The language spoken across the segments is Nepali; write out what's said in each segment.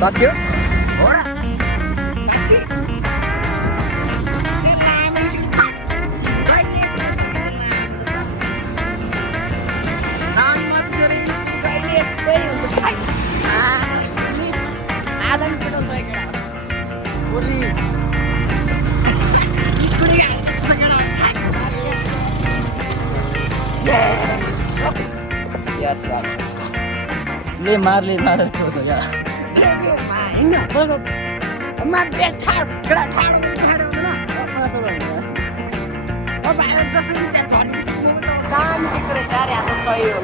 सक्यो हो र साच्ची Yes, sir. ले मार छोड़ दो यार हैन बरु म बेठार गडा ठाडो ठाडो हुँदैन अब आयो जसरी त्यहाँ झर्ने बित्तिकै म त दामी देख्छ रहेछ यार यहाँ त सही हो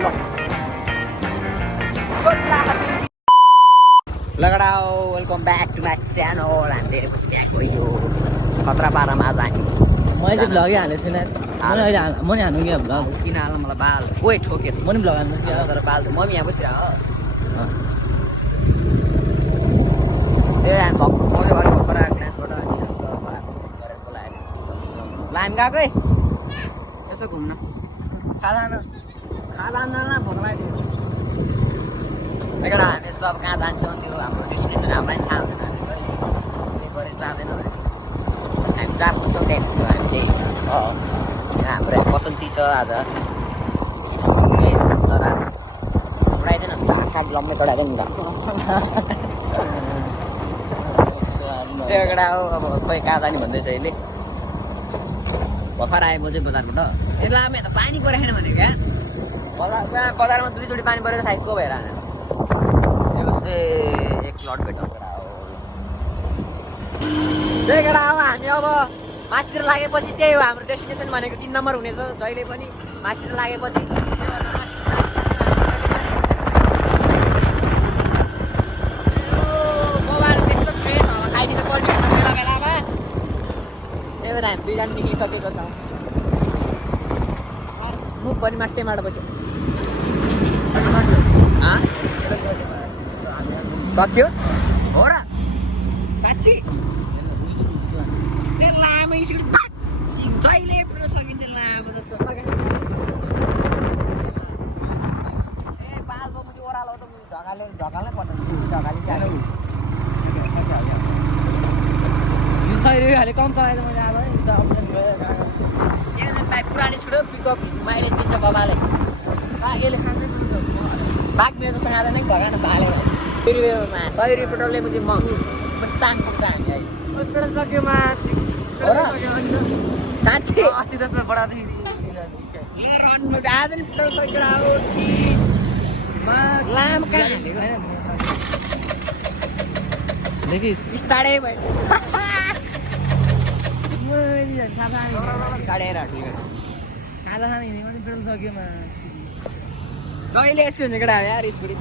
ल गडाओ welcome back to my channel हामी धेरै पछि ब्याक भयो खतरा पारामा आज हामी मैले चाहिँ भ्लगै हालेको छैन म नि हाल्नु क्या भ्लग किन हाल्नु मलाई बाल ओइ ठोके म नि भ्लग हाल्नु तर बाल त मम्मी यहाँ बसिरह ए हामी भर्खर भर्खर क्लासबाट गरेर बोलाएर ल हामी गएको है यसो घुम्न खाना नाला भोक लाग्यो एकटा हामी सब कहाँ जान्छौँ त्यो हाम्रो डेस्टिनेसन हामीलाई थाहा हुँदैन हामी कहिले के गरेर जाँदैन भने हामी जहाँ पुग्छौँ त्यहीँ पुग्छौँ हामी त्यही हाम्रो बसन्ती छ आज तर उडाइदिएन ढाक साग लम्बे चढाइदिएन नि त्यो एउटा हो अब खोइ कहाँ जाने भन्दैछ अहिले भर्खर आएँ म चाहिँ बजारबाट यसलाई अब त पानी परेन भने क्या बजारमा दुईचोटि पानी परेर साइडको भएर एक लट भेटाउँ केटा हो त्यही केटा हो हामी अब मासतिर लागेपछि त्यही हो हाम्रो डेस्टिनेसन भनेको 3 नम्बर हुनेछ जहिले पनि मासतिर लागेपछि मोबाइल त्यस्तो फ्रेस हावा खाइदिनु पर्ने बेला बेलामा त्यही भएर हामी दुईजना निक्लिसकेको छौँ मुख पनि माटो बस्यो सक्यो हो र साँच्ची लामो स्कुट जहिले पुरा सकिन्छ लामो जस्तो ए बालको मुझे ओह्रालो त ढकाल्नै पर्दैन ढकाली खाले कम चलाएर मैले अब भाइ पुरानो स्कुट पिकअप माइलेज दिन्छ बाबाले बाघेले खान्छ बाघ मेरो जस्तो खाँदैन कि भगवान बालेर 100 रुपियाँमा 100 रुपियाँ पेट्रोलले मुझे मुस्ताङ पुग्छ हामी अहिले पेट्रोल सक्यो मान्छे हो र साँच्ची अस्ति जसमा बढाउँदाखेरि आज नि पेट्रोल सकेर हो लाम कहाँ देखिस् स्टार्टै भयो खाजा खाना हिँड्यो भने पेट्रोल सक्यो मान्छे जहिले यस्तो हुन्छ केटा यार स्कुटी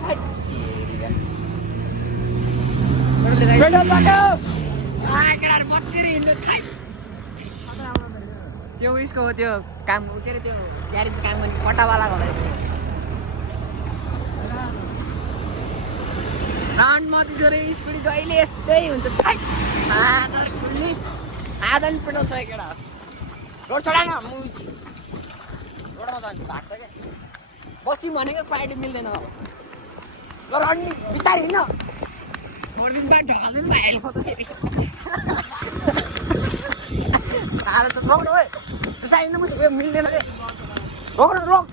पेट्रोल सक्यो केटाहरू बत्तिर हिँड्नु थाइ त्यो उयसको हो त्यो काम के अरे त्यो ग्यारेज काम गर्ने पट्टावाला घोडा राउन्ड मतिसो रे स्कुटी जहिले यस्तै हुन्छ थाइ आधार खुल्ने आधा नि पेट्रोल छ केटा रोड चढाएन रोडमा जानु भएको छ क्या बस्ती भनेको पार्टी मिल्दैन अब ल रड्नी बिस्तारै हिँड्न सर्भिसबाट ढकाल्दैन भाइले आधा त रोक्नु है बिस्तारै हिँड्नु मुझे मिल्दैन कि रोक्नु रोक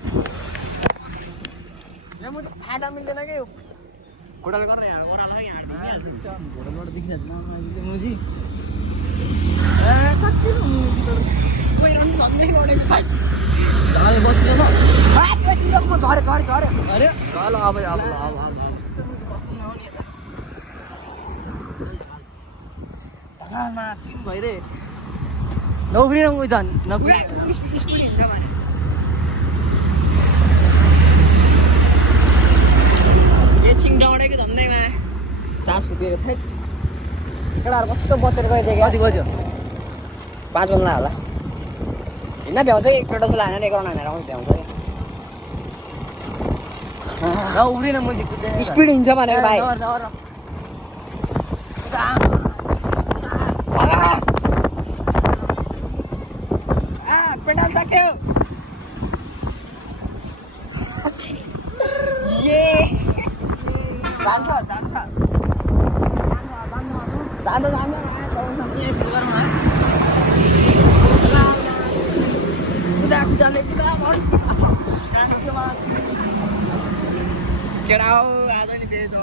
यहाँ मुझे आधा मिल्दैन कि घोडाले गरेर यहाँ ओह्रालो यहाँ देखिहाल्छु घोडाबाट देखिहाल्छ मुजी कोही रहनु सक्ने कि ओडेको भाइ ढाले बसियो म झरे अरे ल अब ढाकामा चिन भइरे नौफ्रिन उयो झन् स्कुटी हिँड्छ भने एकछिन डौडेको झन्डैमा सास फुकेको थियो केटाहरू कस्तो बतेर गइदियो कति बज्यो 5 बज्न होला हिँड्न भ्याउँछ कि पेट्रोल लाने एक राउन्ड हानेर आउँछ भ्याउँछ र उफ्रिन मुजी कि स्पिड हिँड्छ भनेको भाइ पेट्रोल सक्यो जान्छ जाँदा जाँदा यसो गरौँ न केटा हो आज नि बेच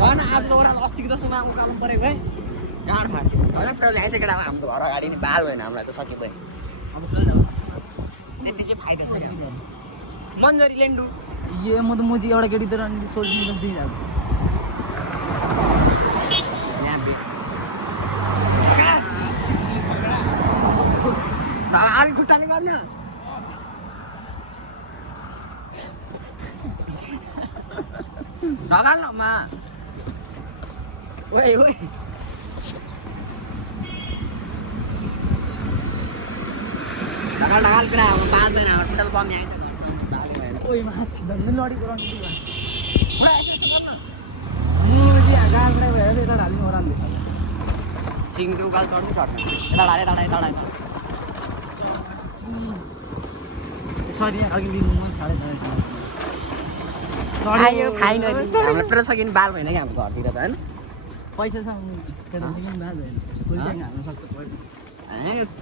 होइन आज त ओह्रालो अस्तिको जस्तोमा उकाल्नु पऱ्यो है गाँड फाट्यो होइन पेट्रोल ल्याएछ केटा हाम्रो घर अगाडि नि बाल भएन हामीलाई त सके पनि अब त्यति चाहिँ फाइदा छ क्या मन्जरी लेन्डु यो म चाहिँ एउटा केटी तर सोच्नु दिइरहेको आलु खुट्टाले गर्न ढगाल न मा ओइ ओइ ढगाल कुरा अब 5 जना पेट्रोल पम्प यहाँ छ ओइ मान्छे भन्नु लडी गराउनु पुरा यसो गर्न म चाहिँ गाडा भएर यता ढाल्नु ओराल्नु सिङको उकाल चढ्नु यता ढाले सरी अघि दिनु म छाडे आयो फाइनली हाम्रो पेट्रोल सकिने बाल भएन कि हाम्रो घरतिर त होइन पैसा छ हाल्न सक्छ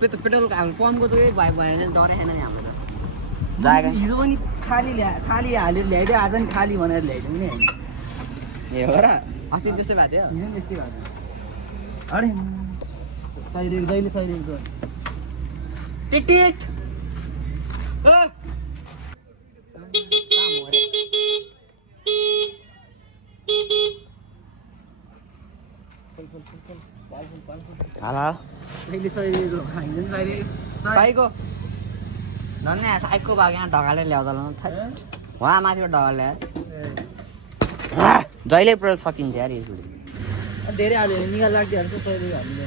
पेट्रोल हाम्रो पम्पको त यही भयो भने चाहिँ डरै छैन नि हाम्रो त जाएगा हिजो पनि खाली हालेर ल्याइदियो आज नि खाली भनेर ल्याइदियो नि ए हो र अस्ति त्यस्तै भएको थियो हिजो त्यस्तै भएको अरे सहिरहेको जहिले सहिरहेको टिट हेलो जहिले सहिरहेको हिजो पनि साइको धन्य साइको भाग यहाँ ढगाले ल्याउँदा उहाँ माथिबाट ढगाल ल्याए जहिले पेट्रोल सकिन्छ यार यसले धेरै हाल्यो भने निकाल लाग्दिहाल्छ 100 रुपियाँ हाल्नु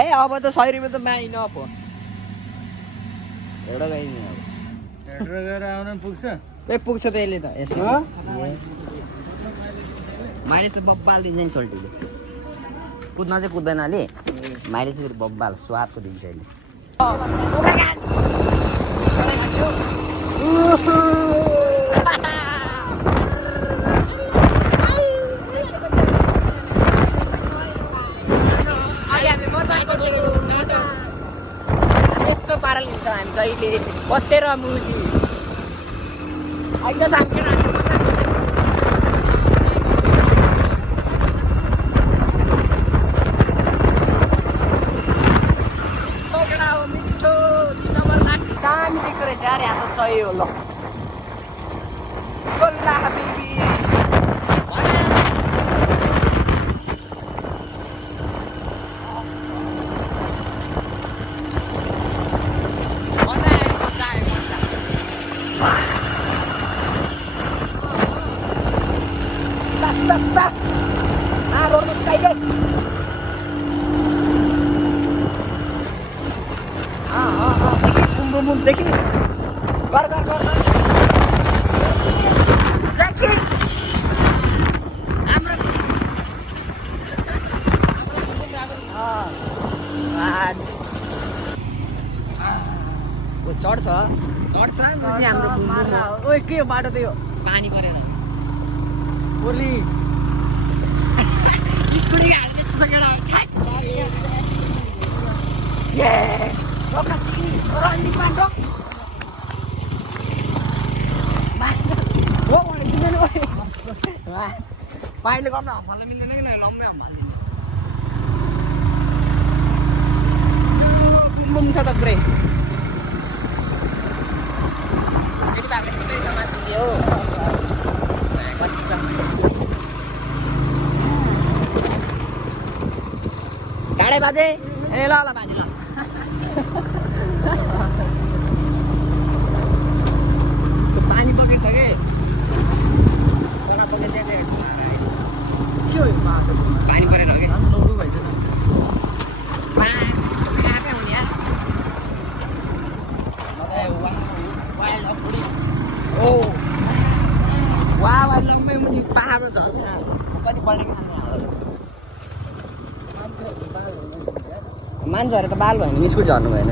ए अब त 100 रुपियाँ त माइन अप हो एउटा गइदिने अब हेरेर गएर आउन पुग्छ ए पुग्छ त यसले त यसको माइलेज त बब्बाल दिन्छ नि सोल्टीले कुद्न चाहिँ कुद्दैन अलि माइलेज चाहिँ बब्बाल स्वादको दिन्छ अहिले यस्तो पाराले हुन्छ हामी जहिले बस्तेर मुजी अहिले सामकेर यार यहाँ त सही हो ल गोल्ला हबीबी देखिन कर चढ्छ हाम्रो ओइ के बाटो त यो पानी परेर ओली स्कुटी हाल्दैछ केटा ये रोक्न चिक्नी रन्डी पाण्डो हो भने सुनेन ओइ पाइन्ड गर्न हम्फाल्न मिल्दैन कि लम्बै हम्फाल्दिनु बुम छ त पुरै यति भएको यस्तै सामान थियो कसम टाढै बाजे ए ल ल बाजे ल पानी पकिसके के हो यो बाटो पानी परेर हो कि लौरो भइछ न आफै हुने यार ओ वाह वाह लम्बै मुनि पहाडमा झर्छ कति पल्ट खाने मान्छेहरू त बाल भयो भने स्कुल झर्नु भएन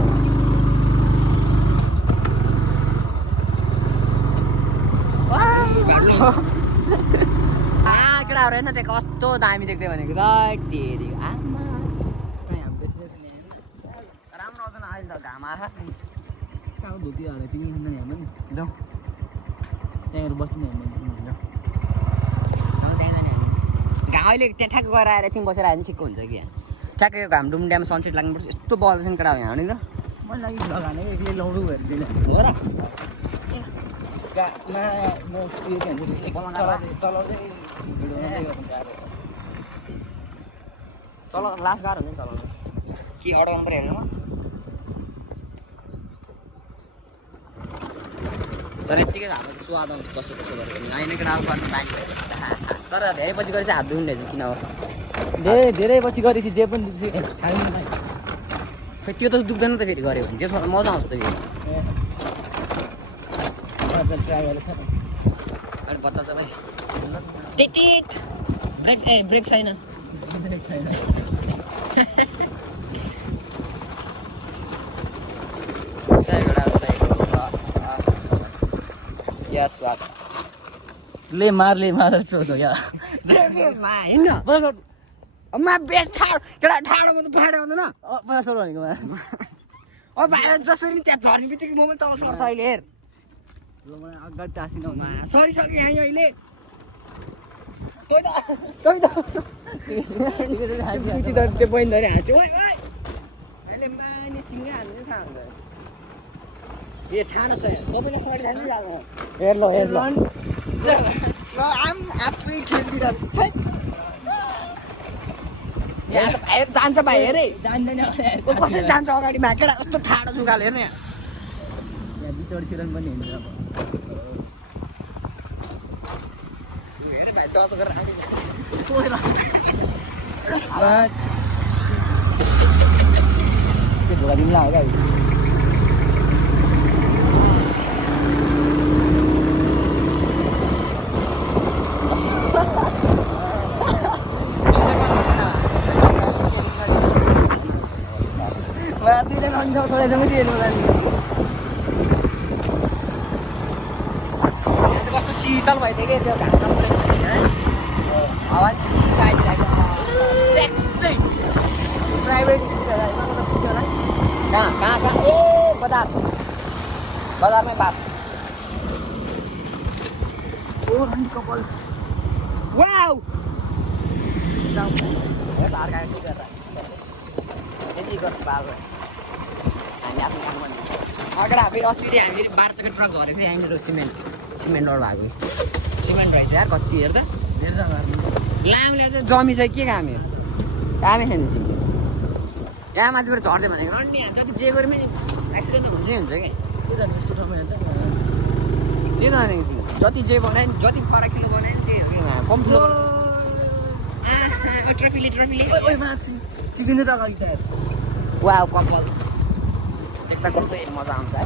केटा केटाहरू हेर्न त्यो कस्तो दामी देख्दै भनेको तेरि आमा राम्रो आउँदैन अहिले त घाम आएर कहाँ धोती हालेर तिमी खाँदैन हेर्नु नि जाउँ त्यहाँबाट बस्नु नि हेर्नु घाम अहिले त्यहाँ ठ्याक्क गएर आएर एकछिन बसेर आयो भने ठिक्क हुन्छ कि ठ्याक्कै घाम डुम्ड्यामा सनसेट लाग्नुपर्छ यस्तो बल्दैछ नि केटा यहाँ नि त मलाई लागि लगाने एक्लै लाउनु हेर्दैन हो र चल लास्ट गाह्रो हुन्छ नि चलाउनु के अडाउनु पऱ्यो हेर्नु तर यत्तिकै हाम्रो त स्वाद आउँछ कस्तो कस्तो गरेर होइन केटा अब गर्नु बानी तर धेरै पछि गरेपछि हात दुख्ने किन हो धेरै पछि गरेपछि जे पनि खै त्यो त दुख्दैन त फेरि गऱ्यो भने त्यसमा त मजा आउँछ त फेरि अहिले बच्चा छ भाइ टिटिट ब्रेक छैन ले मार छोड्दो या हिँड्न बेस्ट ठाडो केटा ठाडोमा त फाडो आउँदैन भनेको अब जसरी त्यहाँ झर्ने बित्तिकै म पनि तल सर्छ अहिले हेर अगाडि टाँसिन सरिसक्यो यहाँ अहिले त्यो बहिनी धरि हाँस्थ्यो अहिले मानिसिङै हाल्ने थाहा हुन्छ ए ठाडो छ तपाईँले पढि जानु हेर ल आफै खेलिदिरहेको छु यहाँ त भाइ जान्छ भाइ हेरे जान्दैन कसरी जान्छ अगाडि भाकेडा कस्तो ठाडो जुगाल हेर्ने यहाँ बिचौड फिरन पनि हिँड्छ भाइ टच गरेर त्यो धोका दिनु लाग्यो क्या कस्तो शीतल भइदियो क्या त्यो घाम हावा प्राइभेट कहाँ ए बजारमै बास कपल्स वाउ सरकार के गरेर यसै गर्नु पालो हामी आफ्नो काम गर्नु अगाडि फेरि अस्ति हामी फेरि 12 चक्कर ट्रक गरेको थियो यहाँनिर सिमेन्ट लोड भएको सिमेन्ट रहेछ यार कति हेर्दा लामले चाहिँ जमिसक्यो के काम यो कामै छैन सिमेन्ट यहाँ माथिबाट झर्दै भनेको रन्डी हान्छ जति जे गरे पनि एक्सिडेन्ट त हुन्छै हुन्छ क्या त्यही त भनेको जति जे बनायो नि जति 12 किलो बनायो नि त्यही कम किलो ट्रफीले चिकिन त अगाडि वाउ कपल्स देख्दा कस्तो मजा आउँछ है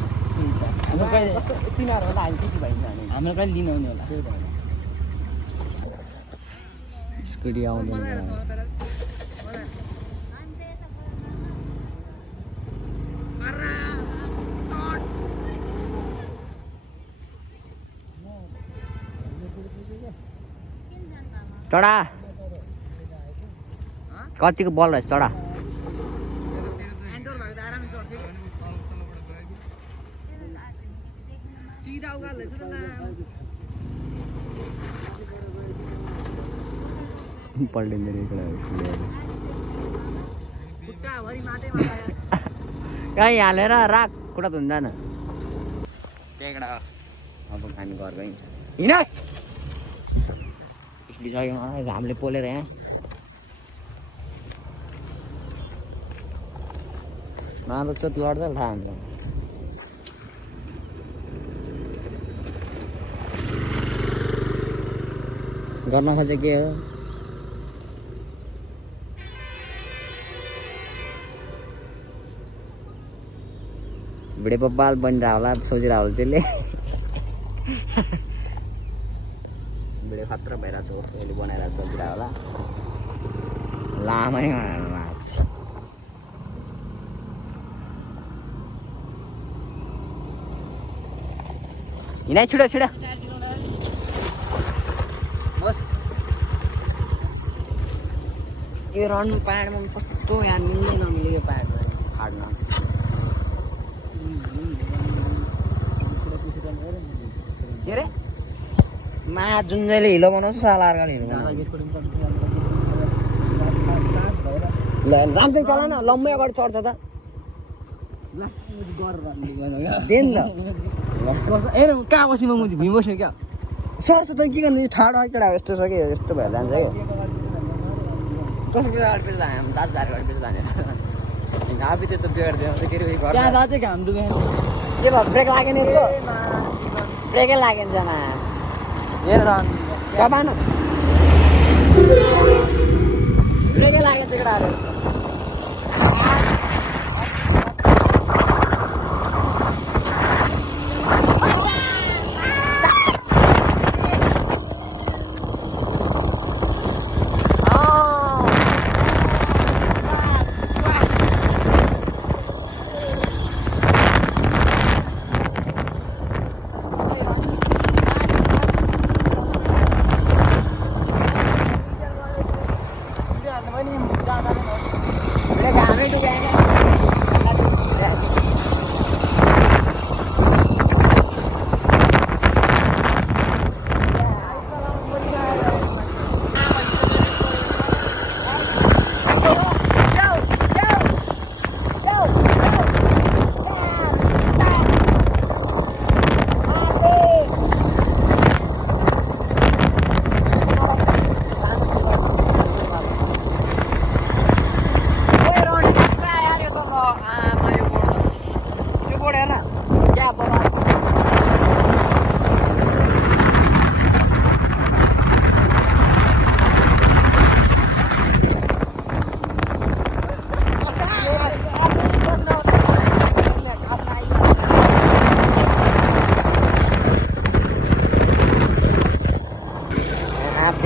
तिनीहरूभन्दा हामी खुसी भइन्छ हाम्रो कहिले लिनु आउने होला स्कुटी आउँदैन चढा कतिको बल रहेछ चढा पल्टिँदै कहीँ हालेर राख खुट्टा धुन्दैन त्यहाँबाट अब हामी घर गयौँ हिँड बिसक्यो मलाई घामले पोलेर यहाँ मलाई त चोट लड्दै थाहा हुन्छ गर्न खोजे के हो भिडियो बाल बनिरहेको होला सोचिरहेको होला त्यसले भिडियो खतरा भइरहेको छ उसले बनाएर सोचिरहेको होला लामै लाग्छ हिँडाइ छिटो बस यो रन्नु पाहाडमा कस्तो यहाँ मिल्दै नमिल्यो यो पाहाडमा फाड्न के अरे मा जुन जहिले हिलो बनाउँछ साला अर्काले हिलो राम्रोसँग चला न लम्बै अगाडि चढ्छ त देन न ए कहाँ बस्ने म मुजी भुइँ बस्ने क्या सर्छ त के गर्ने ठाडो केटा यस्तो छ कि यस्तो भएर जान्छ क्या कसको अगाडि पेल जाने दाजुभाइको अगाडि पेल जाने आफै त्यस्तो बिगारिदियो के अरे त्यहाँ रातै घाम डुबे के भयो ब्रेक लागेन यसको ब्रेकै लागेन समाज हेर रहन दबान ब्रेकै लागेन चाहिँ केटाहरू यसको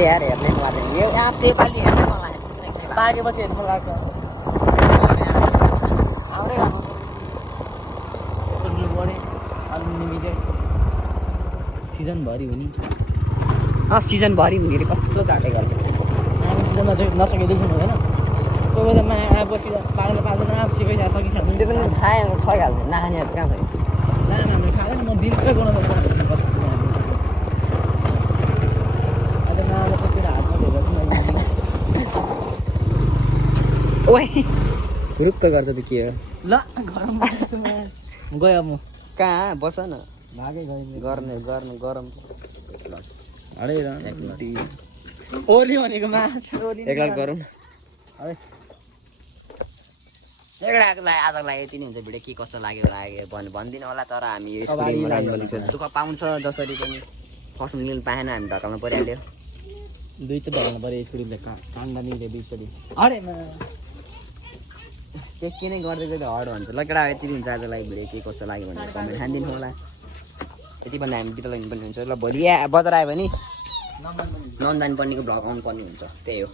यार हेर्नै पर्दैन यो एप नेपाली हेर्नै मलाई पाकेपछि हेर्नु मन लाग्छ आउँदै सिजनभरि हुने सिजनभरि हुने कस्तो चाटे गर्छ सिजनमा चाहिँ नसकेको देख्नु हुँदैन कोही बेला मा आएपछि पाल्नु पाल्दैन आफ सिकाइसक्यो सकिसक्यो त्यो पनि ठगिहाल्छ नानीहरू कहाँ छ हामीले खाँदैन म दिनकै बनाउँदा ओइ रुक्क गर्छ त के हो ल घरमा गयो म कहाँ बस न भागै गयो गर्ने गर्नु गरम ओली भनेको माछा एकलाख गरौँ अरे आजको लागि यति नै हुन्छ भिडियो के कस्तो लाग्यो भनिदिनु होला तर हामी दुःख पाउँछ जसरी पनि फर्स्ट मिल पाएन हामी धक्कामा परिहाल्यो दुईचोटि ढल्नु पऱ्यो स्कुटीले कान्दा मिल्यो दुईचोटि अरे त्यति नै गर्दै चाहिँ हर्ड भन्छ ल केटा यति हुन्छ आजलाई भिडियो के कस्तो लाग्यो भनेर कमेन्ट हानिदिनु होला यति भन्दा हामी बिता लाग्नु पर्ने हुन्छ ल भोलि बजार आयो भने नन्दानी पर्नेको भ्लग आउनु पर्ने हुन्छ त्यही हो